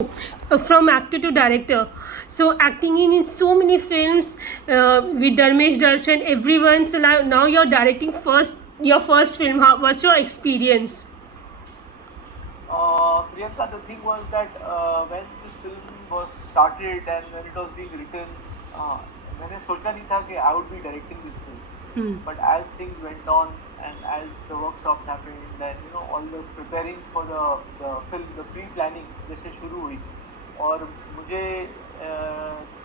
from actor to director. So acting in so many films with Dharmesh Darshan, everyone. So now you're directing your first film. What's your experience? Priyanka, the thing was that when this film was started and when it was being written, मैंने सोचा नहीं था कि I would be directing this film. But as things went on and as the workshop happened and all the preparing for the film, the pre-planning जैसे शुरू हुई और मुझे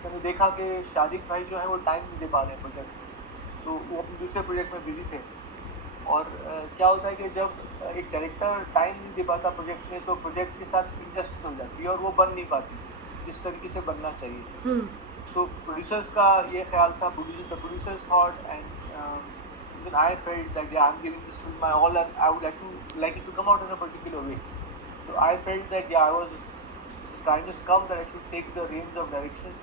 मैंने देखा कि शादिक भाई जो है वो टाइम नहीं दे पा रहे हैं प्रोजेक्ट, तो वो अपने दूसरे प्रोजेक्ट में बिजी थे। और क्या होता है कि जब एक डायरेक्टर टाइम नहीं दे पाता प्रोजेक्ट में तो प्रोजेक्ट के साथ इंटरेस्ट हो जाती है और वो बन नहीं पाती जिस तरीके से बनना चाहिए। तो प्रोड्यूसर्स का ये ख्याल था, the producers thought and even I felt that yeah, I'm giving this film my all and I would like it to come out in a particular way. So I felt that yeah, time has come that I should take the reins of direction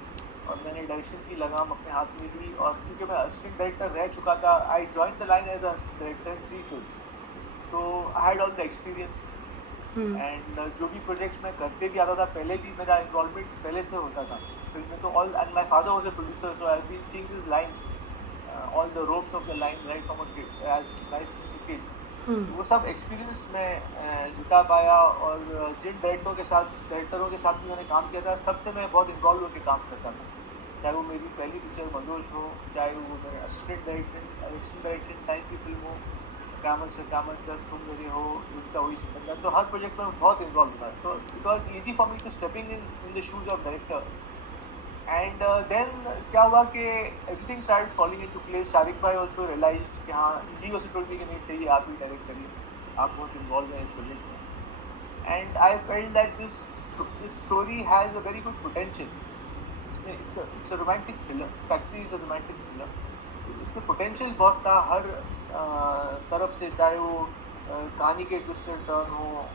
और मैंने direction की लगाम अपने हाथ में ली और क्योंकि मैं असिस्टेंट डायरेक्टर रह चुका था, I join the line as assistant director in 3 films, तो I had all the experience and जो भी प्रोजेक्ट्स मैं करते भी आता था पहले भी मेरा इन्वॉल्वमेंट पहले से होता था फिल्म में, तो all and my father was a producer so I have been seeing this line all the ropes of the line right from age right since a kid. वो सब एक्सपीरियंस मैं जुटा पाया और जिन डायरेक्टरों के साथ भी मैंने काम किया था सबसे मैं बहुत इन्वॉल्व होकर काम करता था, चाहे वो मेरी पहली पिक्चर मदोश हो, चाहे वो मेरे असिस्टेंट डायरेक्शन टाइम की फिल्म हो, क्यामत से क्यामत तक, तुम मेरे हो, उसका वही सिकंदर, तो हर प्रोजेक्ट में बहुत इन्वॉल्व था, तो it was easy for me to stepping in the shoes of director. And then क्या हुआ कि everything started falling into place. Shariq भाई ऑल्सो रियलाइज्ड कि हाँ, ही ऑल्सो टोल्ड मी कि नहीं सही है, आप भी डायरेक्ट करिए, आप बहुत इन्वॉल्व हैं इस प्रोजेक्ट में। And I felt that this story has a very good potential. इसमें it's a romantic thriller, factory is a romantic thriller, तो इसमें पोटेंशियल बहुत था हर तरफ से, चाहे वो कहानी के ट्विस्ट एंड टर्न हो,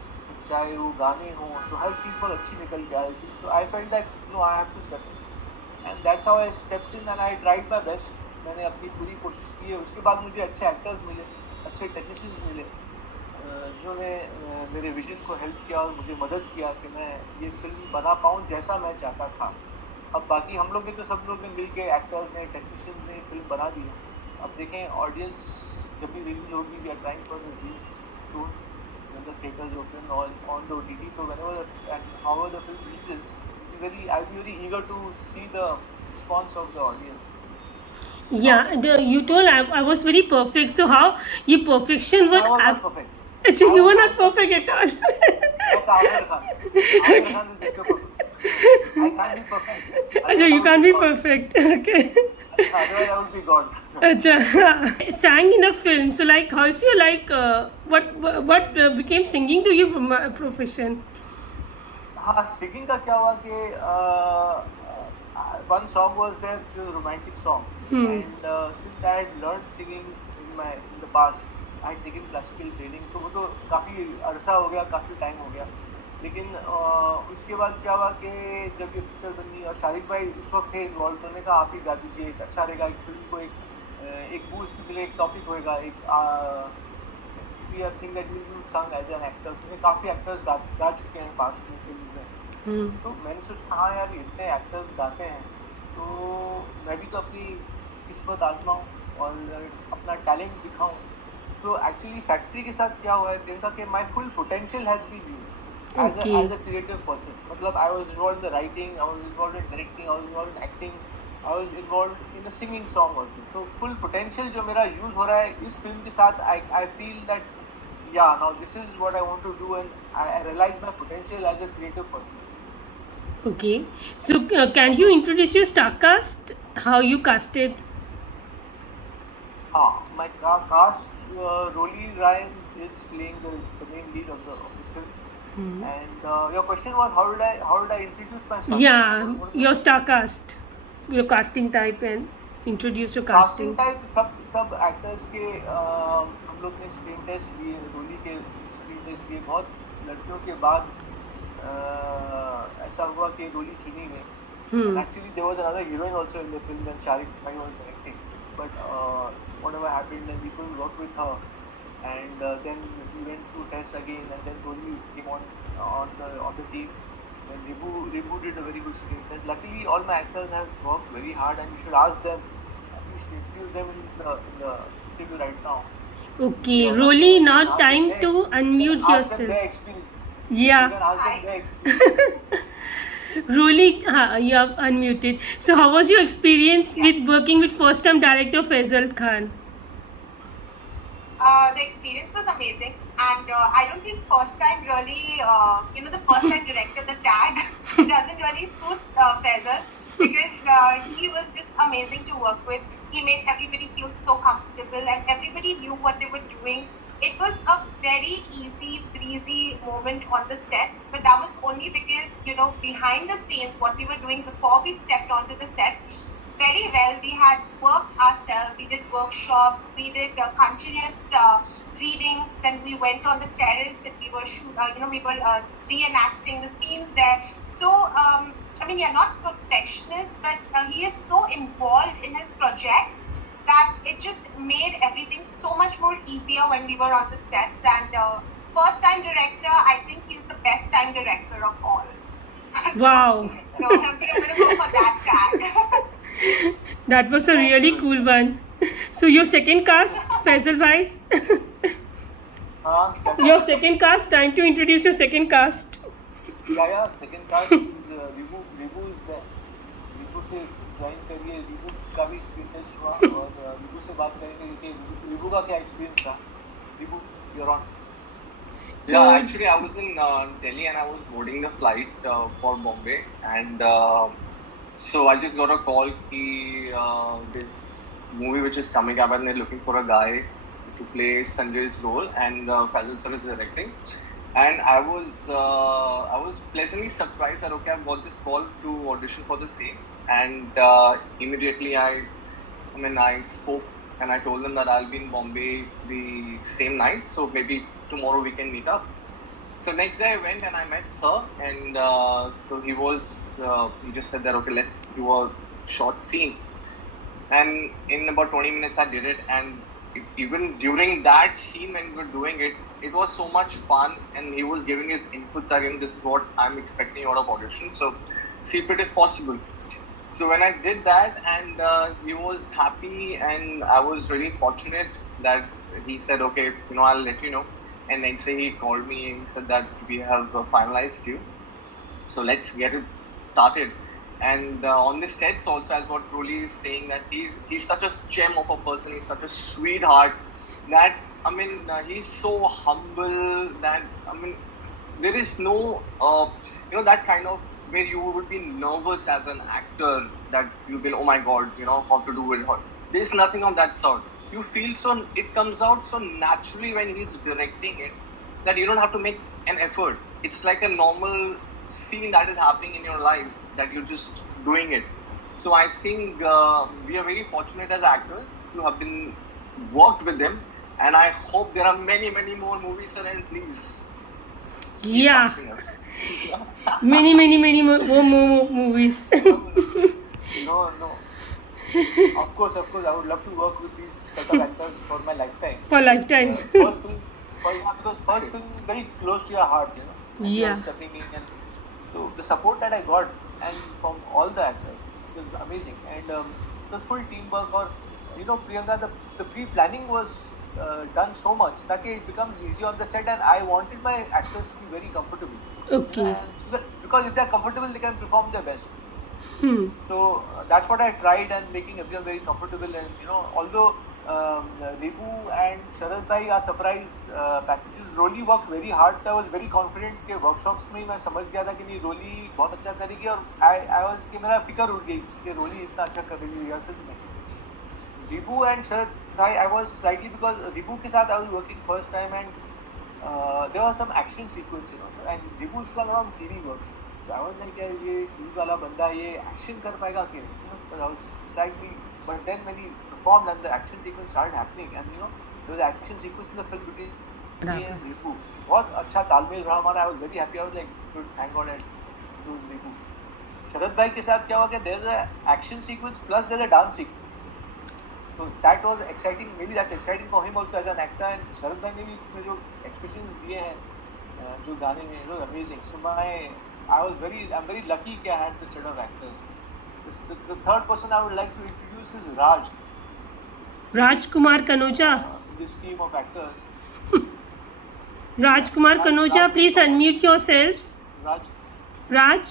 चाहे वो गाने हो, तो हर चीज़ बहुत अच्छी निकल के आई थी। तो I felt that no I have to step in and that's how I stepped in and I tried my best. मैंने अपनी पूरी कोशिश की है। उसके बाद मुझे अच्छे एक्टर्स मिले, अच्छे टेक्नीशियंस मिले, जिन्होंने मेरे विजन को हेल्प किया और मुझे मदद किया कि मैं ये फिल्म बना पाऊँ जैसा मैं चाहता था। अब बाकी हम लोग ने तो सब लोग ने मिल के, एक्टर्स ने, टेक्नीशियंस ने फिल्म बना दी है। अब देखें ऑडियंस जब भी रिलीज होगी, we are trying for release soon when the theaters open on the OTT, so whenever and however the film releases, I'll be very eager to see the response of the audience. Yeah, you told I was very perfect. So how you perfection? No, What I was not I've perfect. actually I you was were not not perfect perfect. at all. That's Amir Khan. Amir Khan is Mr. Perfect. I can't be perfect. Achha, Otherwise, I you would be can't be God. perfect. Okay. Otherwise, I would be God. Achha. Sang in a film. So like, how's your like? What became singing to you profession? हाँ, singing का क्या हुआ कि one song was there, which was a romantic song, and since I had learned singing in the past, I had taken classical training, तो वो तो काफ़ी अरसा हो गया, काफ़ी टाइम हो गया। लेकिन उसके बाद क्या हुआ कि जब ये पिक्चर बनी और शारिक भाई उस वक्त थे इन्वॉल्व, तो उन्होंने कहा आप ही गा दीजिए, एक अच्छा रहेगा, एक फिल्म को एक बूस्ट मिले, एक टॉपिक होएगा, एक be a thing that you sung as an actor, क्योंकि काफ़ी एक्टर्स गा चुके हैं पास्ट में फिल्म में, तो मैंने सोचा हाँ यार इतने एक्टर्स गाते हैं, तो मैं भी तो अपनी किस्मत आजमाऊँ और अपना टैलेंट दिखाऊँ। तो एक्चुअली फैक्ट्री के साथ क्या हुआ है प्रियंका कि my full potential has been used Okay. As a creative person. मतलब I was involve in the writing, I was involve in directing, I was involve in acting, I was involve in a singing song also. तो full potential जो मेरा use हो रहा है इस film के साथ, I feel that yeah, now this is what I want to do and I realize my potential as a creative person. Okay. So can you introduce your star cast? How you casted? My cast, Rolly Ryan is playing the main lead of the film. And your question was how did I introduce myself? Yeah, your star cast, your casting type, and introduce your casting casting. Type सब actors के हम लोग ने screen test लिए, रोली के screen test लिए, बहुत लड़कियों के बाद ऐसा हुआ कि रोली चुनी गई। And actually there was another heroine also in the film that Sharik Bhai was directing, but whatever happened and we couldn't work with her, and then we went to test again and then Rolly came on the team, when Ribu did a very good script. And luckily, all my actors have worked very hard, and you should ask them, at least introduce them in the interview right now. They Okay, all are Rolly, there. You now can ask them time to you can unmute ask them their yourselves. experience. You Yeah. can ask them Hi. their experience. Rolly, you have unmuted. So, how was your experience Yeah. with working with first-time director Faisal Khan? The experience was amazing, and I don't think first time really, the first time director, the tag doesn't really suit Faisal because he was just amazing to work with. He made everybody feel so comfortable, and everybody knew what they were doing. It was a very easy, breezy moment on the sets, but that was only because, behind the scenes, what we were doing before we stepped onto the set, very well. We had worked ourselves. We did workshops. We did continuous readings. Then we went on the terrace that we were we were reenacting the scenes there. So we are not perfectionists, but he is so involved in his projects that it just made everything so much more easier when we were on the sets. And first time director, I think he's the best time director of all. Wow. So, I think I'm gonna go for that tag. That was a really cool one. So, your second cast, Faisal bhai? Your second cast, time to introduce your second cast. Yeah, second cast is Ribu. Ribu is there. Ribu से join करिए. Ribu का भी screen test हुआ और Ribu से बात करेंगे कि Ribu का क्या एक्सपीरियंस था. Ribu, you're on. Yeah, actually, I was in Delhi and I was boarding the flight for Bombay, and so I just got a call. This movie which is coming up, and they're looking for a guy to play Sanjay's role, and Faisal sir is directing. And I was pleasantly surprised that okay, I've got this call to audition for the same, and immediately I spoke and I told them that I'll be in Bombay the same night, so maybe tomorrow we can meet up. So next day I went and I met Sir, and so he just said that okay, let's do a short scene. And in about 20 minutes I did it, and even during that scene when we were doing it, it was so much fun, and he was giving his inputs again, this is what I'm expecting out of audition, so see if it is possible. So when I did that, and he was happy, and I was really fortunate that he said, okay, I'll let you know. And next day he called me and he said that we have finalized you. So let's get it started. And on the sets also, as what Rolly is saying, that he's such a gem of a person. He's such a sweetheart. That he's so humble. That there is no that kind of where you would be nervous as an actor that you'll be, oh my god, how to do it. There's nothing of that sort. You feel it comes out so naturally when he's directing it that you don't have to make an effort. It's like a normal scene that is happening in your life that you're just doing it. So I think we are very fortunate as actors to have been worked with them, and I hope there are many, many more movies, sir, and please keep asking us. Many more movies. No. Of course, I would love to work with these set of actors for my lifetime. For lifetime. First film, because first film very close to your heart, And Yeah. you're stepping in, and so the support that I got and from all the actors was amazing, and the full teamwork. Or Priyanka, the pre-planning was done so much that it becomes easy on the set, and I wanted my actors to be very comfortable. Okay. And so that, because if they're comfortable, they can perform their best. Hmm. So that's what I tried, and making everyone very comfortable. And although Ribu and Sharad bhai are surprise packages, Rolly worked very hard. I was very confident कि workshops में ही मैं समझ गया था कि नहीं Rolly बहुत अच्छा करेगी, और I was कि मेरा फिकर उड़ गई कि Rolly इतना अच्छा करेगी rehearsal में. Ribu and Sharad bhai, I was slightly, because Ribu के साथ I was working first time, and there was some action sequence, so, and Ribu is all around CD work. So I was like, ये news वाला बंदा ये action कर पाएगा क्या? Because I was slightly, but then when he performed and the action sequence started happening, and there was action sequence in the film between me and Ribu. बहुत अच्छा तालमेल रहा हमारा. I was very happy. I was like, good, thank God I chose Ribu. शरद भाई के साथ क्या हुआ कि there's a action sequence plus there's a dance sequence. So that was exciting. Maybe that's exciting for him also as an actor. And शरद भाई ने भी इसमें जो expressions दिए हैं जो गाने में, it was amazing. So my I'm very lucky that I had this set of actors. The third person I would like to introduce is Raj. Rajkumar Kanoja. This team of actors. Rajkumar Kanoja, please unmute yourselves. Raj.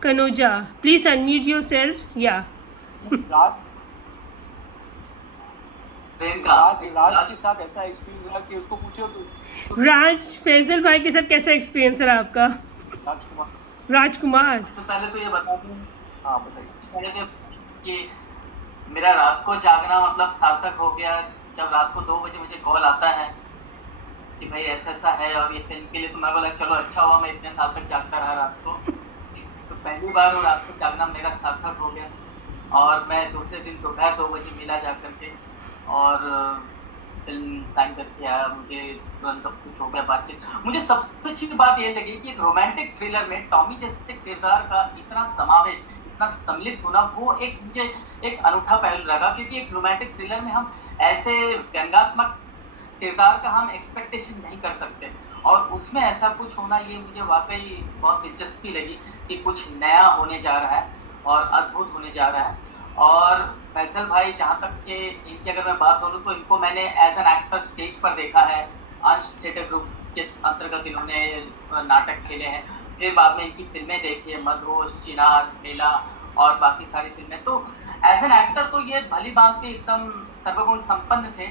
Kanoja, please unmute yourselves. Yeah. राज के साथ ऐसा experience रहा कि उसको पूछो तो राज फैजल भाई के साथ कैसा एक्सपीरियंस रहा आपका? राजकुमार सबसे पहले तो ये बता दूं, हाँ बताइए। पहले कि मेरा रात को जागना मतलब सार्थक हो गया जब रात को 2 बजे मुझे कॉल आता है कि भाई ऐसा ऐसा है और ये फिल्म के लिए। तो मैं बोला चलो अच्छा हुआ मैं इतने साल तक जागता रहा रात को। तो पहली बार वो रात को जागना मेरा सार्थक हो गया और मैं दूसरे दिन दोपहर 2 बजे मिला जा करके और फिल्म साइन करके आया। मुझे तुरंत खुश हो गया बातचीत। मुझे सबसे अच्छी बात ये लगी कि एक रोमांटिक थ्रिलर में टॉमी जैसे किरदार का इतना समावेश, इतना सम्मिलित होना, वो एक मुझे एक अनूठा पहलू लगा। क्योंकि एक रोमांटिक थ्रिलर में हम ऐसे व्यंग्यात्मक किरदार का हम एक्सपेक्टेशन नहीं कर सकते और उसमें ऐसा कुछ होना ये मुझे वाकई बहुत दिलचस्पी लगी कि कुछ नया होने जा रहा है और अद्भुत होने जा रहा है। और फैसल भाई, जहाँ तक कि इनकी अगर मैं बात करूँ तो इनको मैंने एज एन एक्टर स्टेज पर देखा है। अंश थिएटर ग्रुप के अंतर्गत इन्होंने नाटक खेले हैं, फिर बाद में इनकी फिल्में देखी है, मधुश, चिनार, मेला और बाकी सारी फिल्में। तो एज एन एक्टर तो ये भली भांति एकदम सर्वगुण संपन्न थे,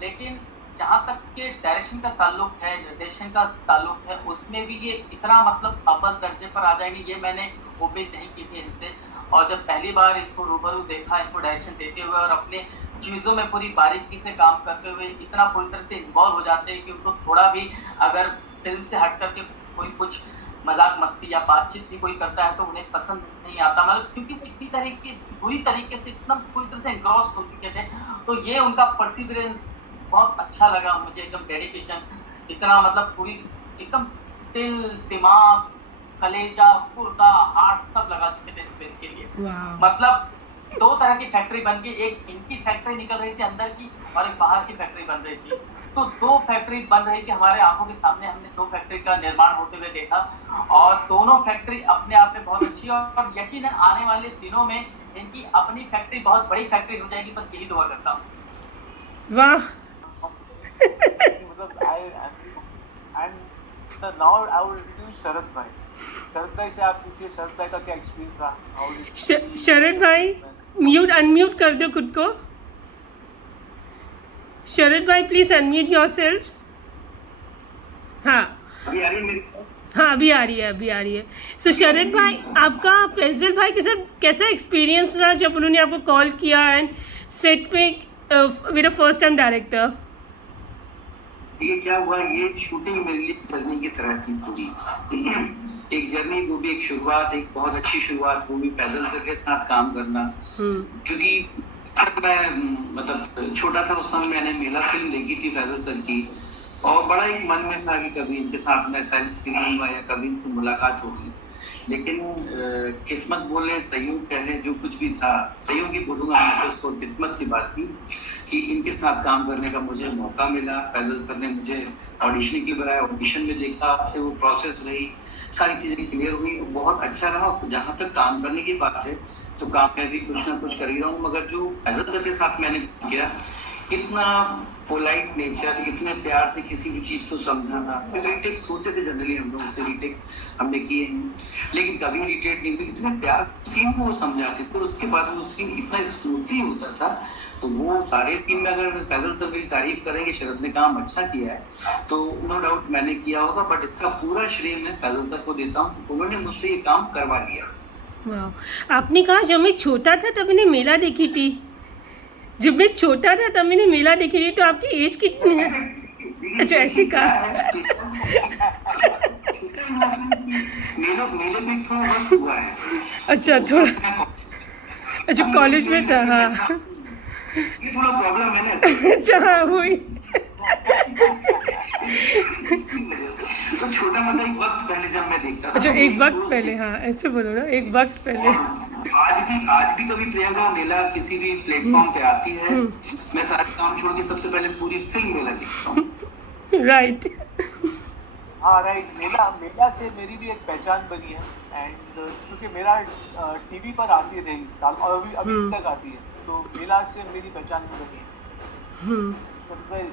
लेकिन जहाँ तक के डायरेक्शन का ताल्लुक है, निर्देशन का ताल्लुक है, उसमें भी ये इतना मतलब अव्वल दर्जे पर आ जाएंगे ये मैंने उम्मीद नहीं की थी इनसे। और जब पहली बार इसको रूबरू देखा, इनको डायरेक्शन देते हुए और अपने चीज़ों में पूरी बारीकी से काम करते हुए इतना पूरी तरह से इन्वॉल्व हो जाते हैं कि उनको थोड़ा भी अगर फिल्म से हट करके कोई कुछ मजाक मस्ती या बातचीत भी कोई करता है तो उन्हें पसंद नहीं आता। मतलब क्योंकि वो इतनी पूरी तरीके से इतना पूरी तरह से एनग्रॉस हो चुके थे। तो ये उनका परसिवरेंस बहुत अच्छा लगा मुझे, एकदम डेडिकेशन, इतना मतलब पूरी एकदम दिल, दिमाग, कलेजा, गुर्दा, हार्ट सब लगा चुके थे इस फिल्म के लिए। मतलब 2 तरह की फैक्ट्री बन गई, एक इनकी फैक्ट्री निकल रही थी अंदर की और एक बाहर की फैक्ट्री बन रही थी। तो 2 फैक्ट्री बन रही थी हमारे आंखों के सामने, हमने 2 फैक्ट्री का निर्माण होते हुए देखा और दोनों फैक्ट्री अपने आप में बहुत अच्छी और यकीनन आने वाले दिनों में इनकी अपनी फैक्ट्री बहुत बड़ी फैक्ट्री हो जाएगी। बस यही दुआ करता हूँ। वाह। मतलब now I will introduce शरद भाई। शरद भाई से आप पूछिए शरद भाई का क्या एक्सपीरियंस रहा। शरद भाई अनम्यूट कर दो खुद को। शरद भाई प्लीज अनम्यूट योरसेल्व्स। हाँ अभी आ रही है। सो शरद भाई, आपका फैजल भाई के साथ कैसा एक्सपीरियंस रहा जब उन्होंने आपको कॉल किया एंड सेट पे with a first time director? ये क्या हुआ, ये शूटिंग मेरे लिए जर्नी की तरह थी पूरी। एक जर्नी, वो भी एक शुरुआत, एक बहुत अच्छी शुरुआत, वो भी फैजल सर के साथ काम करना। क्योंकि जब मैं मतलब छोटा था उस समय मैंने मेला फिल्म देखी थी फैजल सर की और बड़ा एक मन में था कि कभी इनके साथ मैं साइंस फिल्म होगा या कभी इनसे मुलाकात होगी। लेकिन किस्मत बोले, सहयोग कहे, जो कुछ भी था, सहयोग ही बोलूँगा मैं तो उसको, किस्मत की बात थी कि इनके साथ काम करने का मुझे मौका मिला। फैजल सर ने मुझे ऑडिशन के लिए बुलाया, ऑडिशन में देखा, फिर वो प्रोसेस रही, सारी चीज़ें क्लियर हुई, बहुत अच्छा रहा। जहाँ तक काम करने की बात है तो काम में भी कुछ ना कुछ कर ही रहा हूँ। मगर जो फैजल सर के साथ मैंने किया, इतना पोलाइट नेचर, इतने प्यार से किसी भी चीज़ को समझाना। फिर रीटेक्स होते थे जनरली, हम लोग उससे रीटेक हमने किए हैं, लेकिन कभी रिटेक नहीं हुई। इतने प्यार सीन को वो समझाते थे, उसके बाद वो सीन इतना स्मूथली होता था। तो वो सारे सीन में अगर फैजल सर मेरी तारीफ करेंगे, शरद ने काम अच्छा किया है तो नो डाउट मैंने किया होगा, बट इसका पूरा श्रेय मैं फैजल सर को देता हूँ। उन्होंने मुझसे ये काम करवा लिया। वाह। आपने कहा जब मैं छोटा था तब मैंने मेला देखी थी। जब मैं छोटा था तब मैंने मेला देखी थी, तो आपकी एज कितनी है? अच्छा, ऐसे कहा। मेले में थोड़ा वक्त हुआ है। अच्छा, थोड़ा, अच्छा कॉलेज में था। हाँ, ये थोड़ा प्रॉब्लम है ना। अच्छा, हाँ वही। तो छोटा मतलब एक वक्त पहले जब मैं देखता था। अच्छा, एक वक्त पहले, हाँ ऐसे बोलो ना, एक वक्त पहले। आज भी कभी प्रियंका मेला किसी भी प्लेटफॉर्म पे आती है, मैं सारे काम छोड़ के सबसे पहले पूरी फिल्म मेला देखता हूँ। राइट। हाँ राइट, मेला मेला से मेरी भी एक पहचान बनी है। एंड क्योंकि मेरा टीवी पर आती रही साल, और अभी अभी तक आती है, तो मेला से मेरी पहचान बनी है। शरद भाई,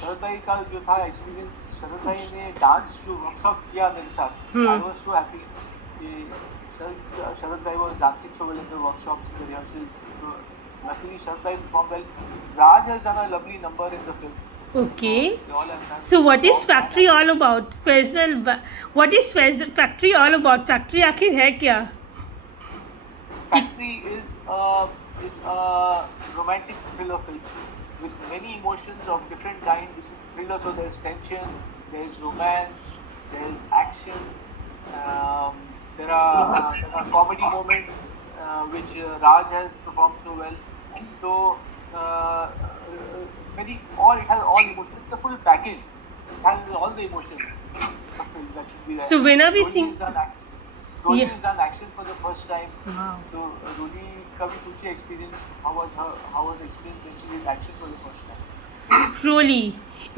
शरद भाई का जो था एक्सपीरियंस, शरद भाई ने डांस जो वर्कशॉप किया मेरे साथ, आई वॉज सो हैप्पी कि शरद भाई was dancing so well in the workshops, in the rehearsals. तो luckily Sharath Bhai performed well. Raj has done a lovely number in the film. Okay. So, they all have done So what is performed factory and- all about? Faisal, what is factory all about? Factory आखिर है क्या? Factory is a romantic thriller film with many emotions of different kinds. This is thriller, so there's tension, there's romance, there's action. There are comedy moments which Raj has performed so well. So it has all emotions. It's a full package. It has all the emotions of film that should be there. So when are we Rolly seeing- Rolly Yeah. has done action for the first time. Wow. So Rolly का भी पूछिए experience. How was the experience when she did action for the first time? Rolly.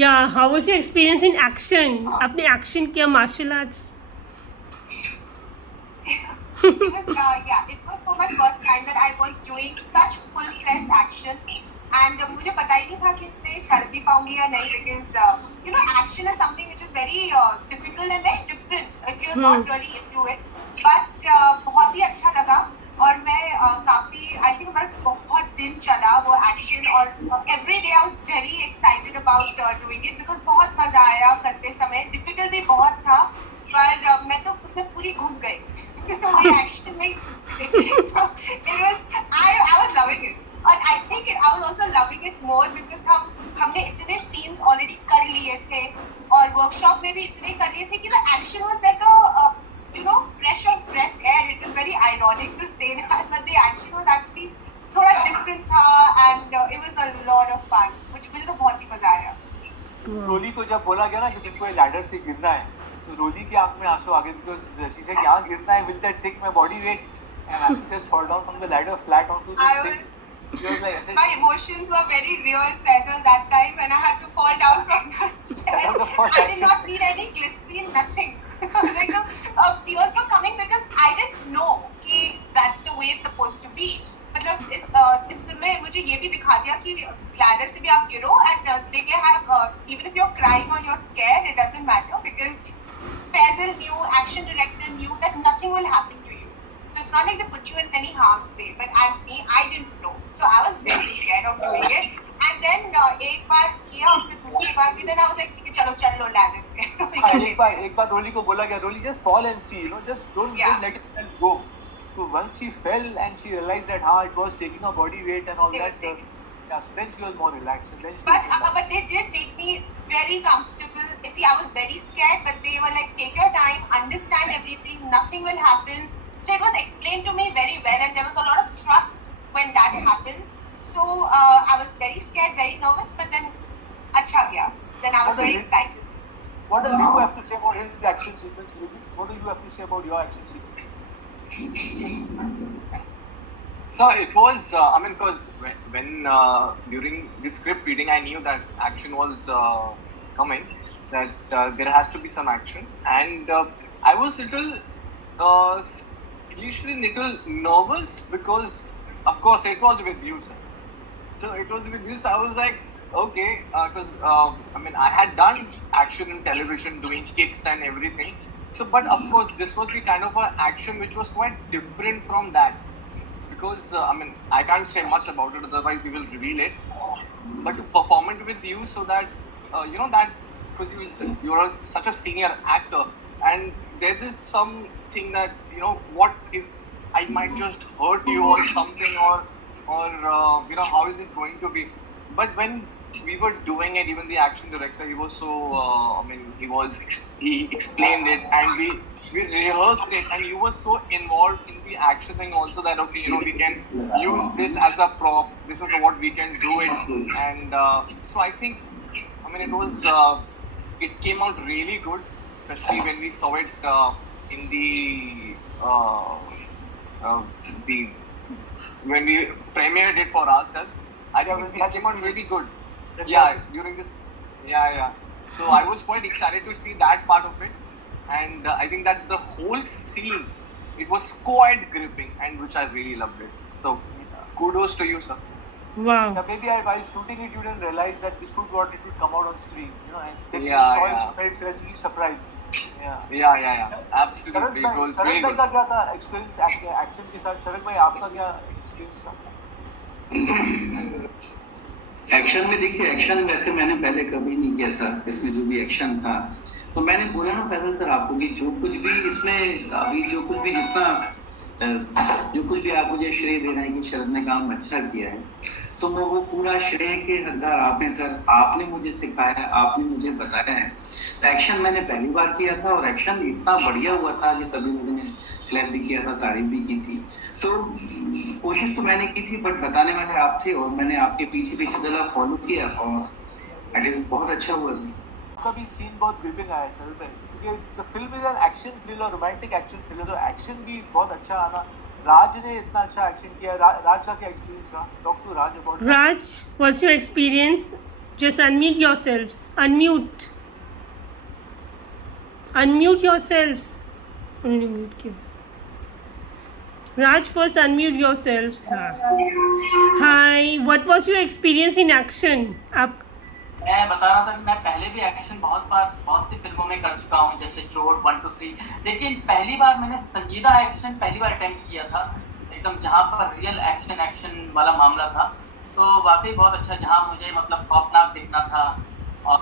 Yeah. How was your experience in action? आपने action किया martial arts? It was for my first time that I was doing such full-fledged action, and मुझे पता ही नहीं था कि मैं कर भी पाऊंगी या नहीं, because action is something which is very difficult and very different if you're not really into it. But बहुत ही अच्छा लगा, और मैं काफी I think हमारा बहुत दिन चला वो action, और every day I was very excited about doing it because बहुत मजा आया करते समय. Difficult भी बहुत था, पर मैं तो उसमें पूरी घुस गई. My action में so it was I was loving it, and I think I was also loving it more because हमने इतने scenes already कर लिए थे, और workshop में भी इतने कर लिए थे कि the action was like a fresh of breath air. It is very ironic to say that, but the action was actually थोड़ा different था, and it was a lot of fun. मुझे तो बहुत ही मजा आया. रोली को जब बोला गया ना कि तुमको लैडर से गिरना है, तो रोली की आंख में आंसू आ गए, बिकॉज शी सेड यहाँ गिरना है, will that take my body weight, and I just fall down from the ladder flat onto the stage. My emotions were very real, Faisal, that time when I had to fall down from the stairs. I did not need any glycerine, nothing. Like the tears were coming because I didn't know कि that's the way it's supposed to be. मतलब इस film में मुझे ये भी दिखा दिया कि लैडर से भी आप गिरो, and they can have even if you're crying or you're scared, it doesn't matter because Faisal knew, action director knew that nothing will happen to you. So it's not like they put you in any harm's way. But as me, I didn't know. So I was very scared of doing it. And then एक बार किया, फिर दूसरी बार भी, then I was like, ठीक है चलो चल लो ladder पे. एक बार रोली को बोला गया, रोली just fall and see, just don't let it go. So once she fell and she realized that it was taking her body weight and all that, then she was more relaxed. And then she But they did make me very comfortable. See, I was very scared, but they were like, take your time, understand everything, nothing will happen. So it was explained to me very well, and there was a lot of trust when that happened. So I was very scared, very nervous, but then acha gaya. Then I was very excited. What do you have to say about his action sequence, Ruby? What do you have to say about your action sequence? So it was, because when during the script reading, I knew that action was coming, that there has to be some action, and I was initially little nervous because, of course, it was with you, sir. So it was with you. So I was like, okay, because I had done action in television, doing kicks and everything. So, but of course, this was the kind of action which was quite different from that. Because I can't say much about it, otherwise we will reveal it. But to perform it with you, so that that because you're such a senior actor, and there is something that what if I might just hurt you or something, or how is it going to be? But when we were doing it, even the action director, he was so he explained it, and we rehearsed it, and he was so involved in the action thing also, that okay, we can use this as a prop, this is what we can do it. And so I think it was it came out really good, especially when we saw it in the when we premiered it for ourselves. I think it came out really good. Yeah, during this. Yeah. So I was quite excited to see that part of it, and I think that the whole scene, it was quite gripping, and which I really loved it. So kudos to you, sir. Wow. Yeah, maybe while shooting it, you didn't realize that this would what it would come out on screen, you know, and then Yeah, you saw yeah. it, you felt pleasantly surprised. Yeah. Yeah, absolutely. It was Sharad really भाई good. का क्या था experience action के साथ? शरद भाई आपका क्या experience था? एक्शन में देखिए, एक्शन वैसे मैंने पहले कभी नहीं किया था। इसमें जो भी एक्शन था, तो मैंने बोला ना फैजल सर आपको कि जो कुछ भी इसमें अभी जो कुछ भी जो कुछ भी आप मुझे श्रेय दे रहे हैं कि शरद ने काम अच्छा किया है, तो वो पूरा श्रेय के हकदार आप हैं सर। आपने मुझे सिखाया, आपने मुझे बताया है। तो एक्शन मैंने पहली बार किया था और एक्शन इतना बढ़िया हुआ था कि सभी लोगों ने क्लैप भी किया था, तारीफ भी की थी। तो कोशिश तो मैंने की थी, बट बताने वाले आप थे और मैंने आपके पीछे पीछे चला, फॉलो किया और इट इज बहुत अच्छा हुआ सर। आपका भी सीन बहुत ग्रिपिंग आया सर में, क्योंकि the film is an action thriller, romantic action thriller, तो एक्शन भी बहुत अच्छा आना। राज ने इतना अच्छा एक्शन किया। राज का क्या एक्सपीरियंस रहा? Talk to Raj about Raj, what's your experience? Just unmute yourselves. Unmute. Unmute yourselves. Unmute क्यों? Raj, first unmute yourselves. हाँ. Hi, what was your experience in action? आप मैं बता रहा था कि मैं पहले भी एक्शन बहुत सी फिल्मों में कर चुका हूँ, जैसे चोट 1, 2, 3, लेकिन पहली बार मैंने संजीदा एक्शन पहली बार अटेम्प्ट किया था, एकदम जहाँ पर रियल एक्शन वाला मामला था। तो वाकई बहुत अच्छा, जहाँ मुझे मतलब खौफनाक दिखना था और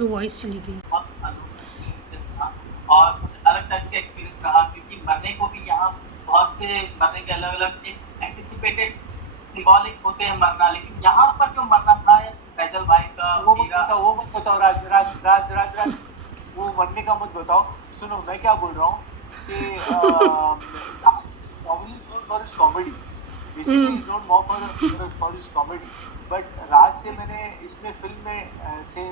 वॉइस चली गई। बहुत अनोखा था और अलग टाइप का एक्सपीरियंस रहा, क्योंकि मरने को भी यहाँ बहुत से मरने के अलग अलग एंटिसिपेटेड सिंबॉलिक होते हैं मरना, लेकिन यहाँ पर जो मरना था फैजल भाई का वो मत बताओ राज राज राज राज राज वो मरने का मत बताओ। सुनो मैं क्या बोल रहा हूँ कि for his comedy, basically not more for his comedy, but Raj से मैंने इसमें फिल्म में से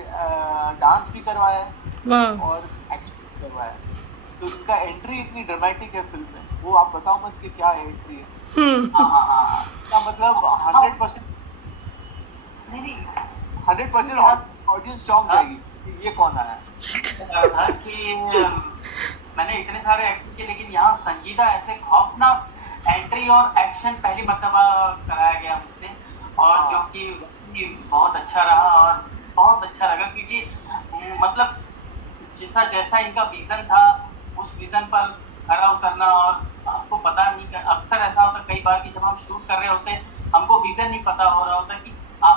डांस भी करवाया है वाह। और एक्शन भी करवाया है। तो इनका एंट्री इतनी ड्रामेटिक है फिल्म में, वो आप बताओ मत कि क्या एंट्री है। हाँ इसका मतलब 100% नहीं 100% ऑडियंस चौंक जाएगी कि ये कौन आया है। था कि मैंने इतने सारे एक्शन किए, लेकिन यहाँ संजीदा ऐसे खौफनाक एंट्री और एक्शन पहली मर्तबा कराया गया मुझसे, और जो कि बहुत अच्छा रहा और बहुत अच्छा लगा, क्योंकि मतलब जैसा इनका विजन था, उस विजन पर खरा उतरना। और आपको पता नहीं, अक्सर ऐसा होता कई बार कि जब हम शूट कर रहे होते हैं, हमको विजन नहीं पता हो रहा होता कि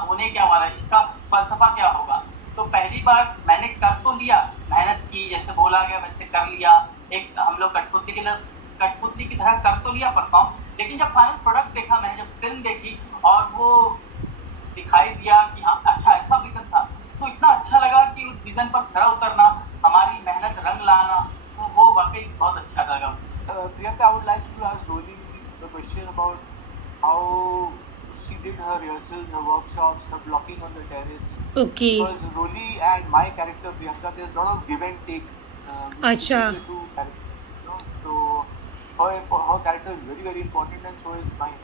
होने क्या वाला है, इसका फलसफा क्या होगा। तो पहली बार मैंने कर तो लिया, मेहनत की, जैसे बोला गया वैसे कर लिया, एक हम लोग कठपुतली की तरह कर तो लिया परफॉर्म, लेकिन जब फाइनल प्रोडक्ट देखा, मैंने जब फिल्म देखी और वो दिखाई दिया कि हाँ अच्छा ऐसा विजन था, तो इतना अच्छा लगा कि उस विजन पर खरा उतरना, हमारी मेहनत रंग लाना, तो वो वाकई बहुत अच्छा लगा। Priyanka, I would like to ask Rolly the question about how she did her rehearsals, her workshops, her blocking on the terrace. Okay. Because Rolly and my character Priyanka, there's a lot of give and take. Acha. Two characters, you know? So her character is very very important, and so is mine.